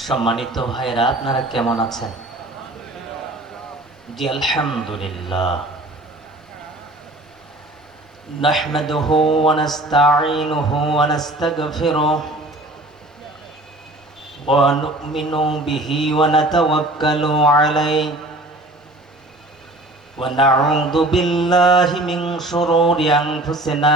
সম্মানিত ভাইরা আপনারা কেমন আছেন জি আলহামদুলিল্লাহ نحمده ونستعينه ونستغفره ونؤمن به ونتوكل عليه ونعوذ بالله من شرور أنفسنا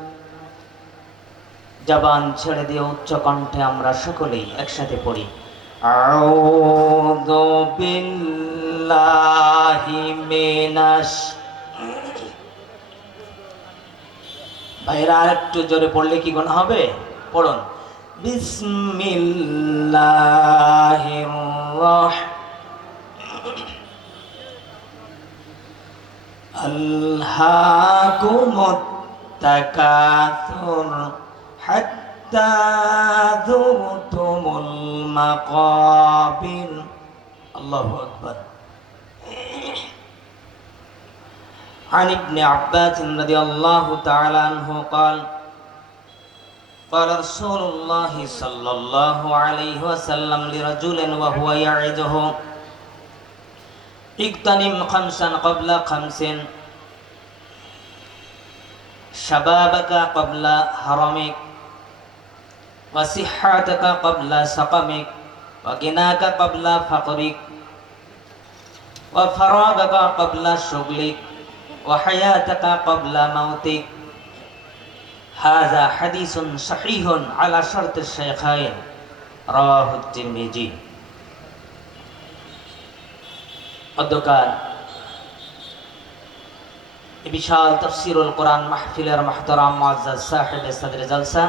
জবান ছেড়ে দিয়ে উচ্চ কণ্ঠে আমরা সকলেই একসাথে পড়ি। আউযু বিল্লাহি মিনাশ। ভাইরা একটু জোরে পড়লে কি গুণ হবে? পড়ুন। বিসমিল্লাহির আল্লাকুমুত তাকাথুর حتى ذرتم المقابر الله أكبر عن ابن عباس رضي الله تعالى عنه قال قال رسول الله صلى الله عليه وسلم لرجل وهو يعظه اغتنم خمسا قبل خمس شبابك قبل هرمك وصحتك قبل سقمك وغناك قبل فقرك وفراغك قبل شغلك وحياتك قبل موتك هذا حديث صحيح على شرط الشيخين رواه الترمذي অধ্যকার বিশাল তফসিরুল কোরআন মাহফিলের মাহতারাম মুআজ্জাজ সাহেব সাদরে জলসা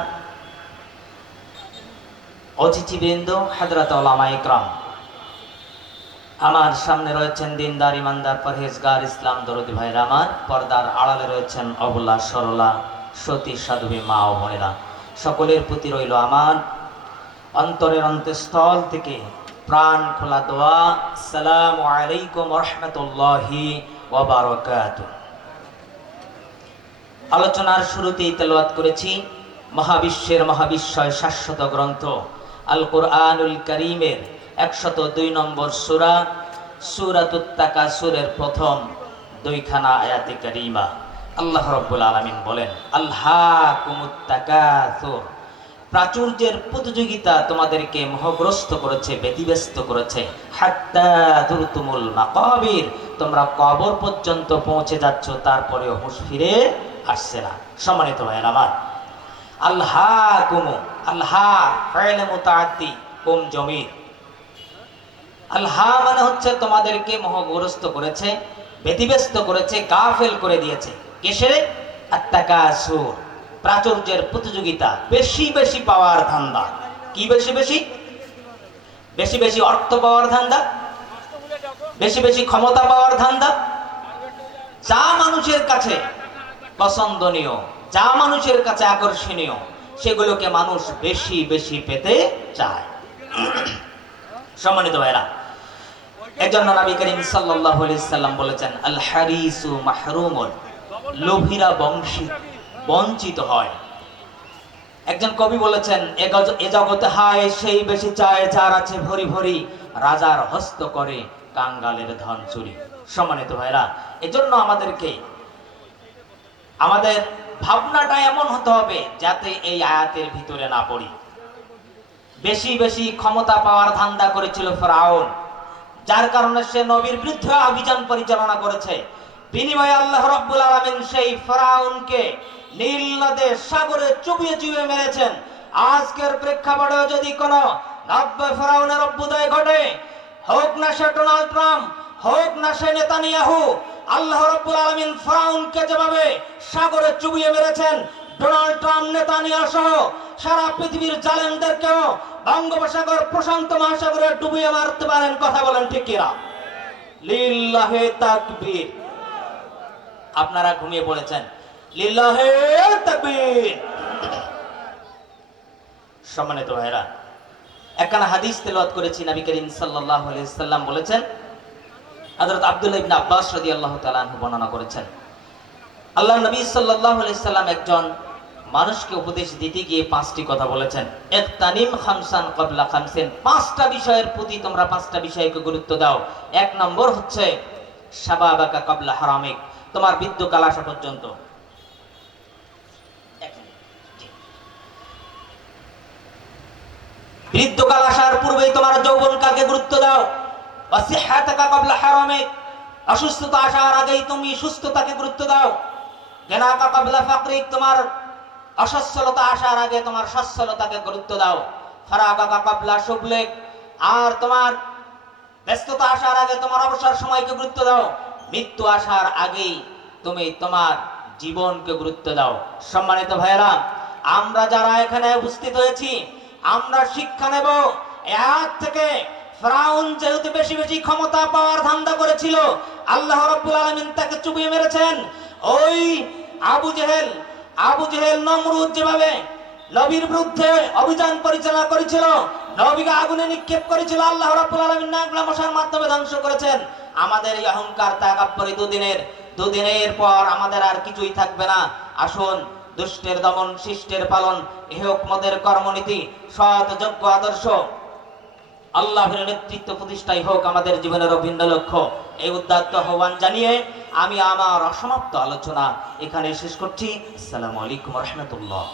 অতিথিবৃন্দ হাজরত ওলামা ইকরাম। আমার সামনে রয়েছেন দিনদার, ইমানদার, পরহেজগার, ইসলাম দরদি ভাইরা আমার। পর্দার আড়ালে রয়েছেন অবলা, সরলা, সতী, সাধুবী মা ও বোনেরা। সকলের প্রতি রইল আমার অন্তরের অন্তঃস্থল থেকে প্রাণ খোলা দোয়া। সালাম আলাইকুম রহমতুল্লাহি ওবারকাতুহ। আলোচনার শুরুতেই তেলাওয়াত করেছি। মহাবিশ্বের মহাবিশ্বয় শাশ্বত গ্রন্থ আল কোরআনুল করিমের একশত দুই নম্বর সুরা সুরাতুত্তাকা সুরের প্রথম দুইখানা আয়াতে করিমা। আল্লাহ রব্বুল আলমিন বলেন আল্লাহ কুমুত্তাকাসুর প্রাচুর্যের প্রতিযোগিতা তোমাদেরকে মোহগ্রস্ত করেছে, ব্যতিব্যস্ত করেছে। হাত্তা দুরতুমুল মাকাবির। তোমরা কবর পর্যন্ত পৌঁছে যাচ্ছ, তারপরেও হুঁশ ফিরে আসছে না। সম্মানিত ভাইয়ের আমার আল্লাহ কুমু আল্লাহ ফাইলে মুতাআদ্দি, কুম জমির। আল্লাহ মানে হচ্ছে তোমাদেরকে মোহগ্রস্ত করেছে, ব্যতিব্যস্ত করেছে, গাফেল করে দিয়েছে। কেসেরে? আত্মাকাসুর প্রাচুর্যের প্রতিযোগিতা, বেশি বেশি পাওয়ার ধান্দা। কি বেশি বেশি? বেশি বেশি অর্থ পাওয়ার ধান্দা, বেশি বেশি ক্ষমতা পাওয়ার ধান্দা। যা মানুষের কাছে পছন্দনীয়, যা মানুষের কাছে আকর্ষণীয় সেগুলোকে মানুষ বেশি বেশি পেতে চায়। সম্মানিত ভাইরা এজন্য নবী করিম সাল্লাল্লাহু আলাইহি সাল্লাম বলেছেন, আল হারিসু মাহরুমুন লোভীরা বংশী, বঞ্চিত হয়। একজন কবি বলেছেন, "এ এ জগতে হায়, সেই বেশি চায় যার আছে ভরি ভরি, রাজার হস্ত করে কাঙ্গালের ধন চুরি সম্মানিত ভাইরা এজন্য আমাদেরকে, আমাদের ভাবনাটা এমন হতে হবে যাতে এই আয়াতের ভিতরে না পড়ি। বেশি বেশি ক্ষমতা পাওয়ার ধান্দা করেছিল ফেরাউন, যার কারণে সে নবীর বিরুদ্ধে অভিযান পরিচালনা করেছে। বিনিময়ে আল্লাহ রব্বুল আলমিন সেই ফেরাউনকে নীল নদে সাগরে চুবিয়ে চুবিয়ে মেরেছেন। আজকের প্রেক্ষাপটে যদি কোনো নব্য ফেরাউনের অভ্যুদয় ঘটে, হোক না সে ডোনাল্ড ট্রাম্প হোক না সে নেতানিয়াহু, আল্লাহ রব্বুল আলমিন ফেরাউনকে যেভাবে সাগরে চুবিয়ে মেরেছেন, ডোনাল্ড ট্রাম্প নেতানিয়া সহ সারা পৃথিবীর জালেমদেরকেও বঙ্গোপসাগর প্রশান্ত মহাসাগরে ডুবিয়ে মারতে পারেন, কথা বলেন ঠিক কিনা? লিল্লাহে তাকবীর। আপনারা ঘুমিয়ে পড়েছেন। লিল্লাহে তাকবীর। সম্মানিত ভাইরা একখানা হাদিস তেলাওয়াত করেছি, নবী করিম সাল্লাল্লাহু আলাইহি সাল্লাম বলেছেন হযরত আব্দুল্লাহ ইবনে আব্বাস রাদিয়াল্লাহু তাআলা আনহু বর্ণনা করেছেন। আল্লাহ নবী আলাইহি সাল্লাম একজন মানুষকে উপদেশ দিতে গিয়ে পাঁচটি কথা বলেছেন। এক তানিম খামসান কবলা খামসেন, পাঁচটা বিষয়ের প্রতি তোমরা পাঁচটা বিষয়কে গুরুত্ব দাও। এক নম্বর হচ্ছে সাবাবাকা কবলা হারামিক, তোমার বিদ্যুকাল আসা পর্যন্ত। বৃদ্ধকাল আসার পূর্বেই তোমার যৌবন যৌবনকালকে গুরুত্ব দাও। অসিহাতাকা কবলা হারামিক অসুস্থতা আসার আগেই তুমি সুস্থতাকে গুরুত্ব দাও। গেনাকা কবলা ফাকরিক তোমার অসচ্ছলতা আসার আগে তোমার সচ্ছলতাকে গুরুত্ব দাও। ফারাগাকা কবলা শুভলেক আর তোমার ব্যস্ততা আসার আগে তোমার অবসর সময়কে গুরুত্ব দাও। মৃত্যু আসার আগেই তুমি তোমার জীবনকে গুরুত্ব দাও। সম্মানিত ভাইয়েরা, আমরা যারা এখানে উপস্থিত হয়েছি, আমরা শিক্ষা নেব। এক থেকে ফ্রাউন যেহেতু বেশি বেশি ক্ষমতা পাওয়ার ধান্দা করেছিল, আল্লাহ রাব্বুল আলামিন তাকে চুবিয়ে মেরেছেন। ওই আবু জেহেল আবু জেহেল নমরুদ যেভাবে নবীর বিরুদ্ধে অভিযান পরিচালনা করেছিল, নবীকে আগুনে নিক্ষেপ করেছিল, আল্লাহ রাব্বুল আলামিন নাগলা মশার মাধ্যমে ধ্বংস করেছেন। আমাদের এই অহংকার তাকাব্বরি দুদিনের দুদিনের পর আমাদের আর কিছুই থাকবে না। আসুন, দুষ্টের দমন, শিষ্টের পালন এহক মদের কর্মনীতি, সৎ, যোগ্য, আদর্শ। আল্লাহের নেতৃত্ব প্রতিষ্ঠাই হোক আমাদের জীবনের অভিন্ন লক্ষ্য। এই উদ্দাত্ত আহ্বান জানিয়ে আমি আমার অসমাপ্ত আলোচনা এখানে শেষ করছি। আসসালামু আলাইকুম রহমতুল্লাহ।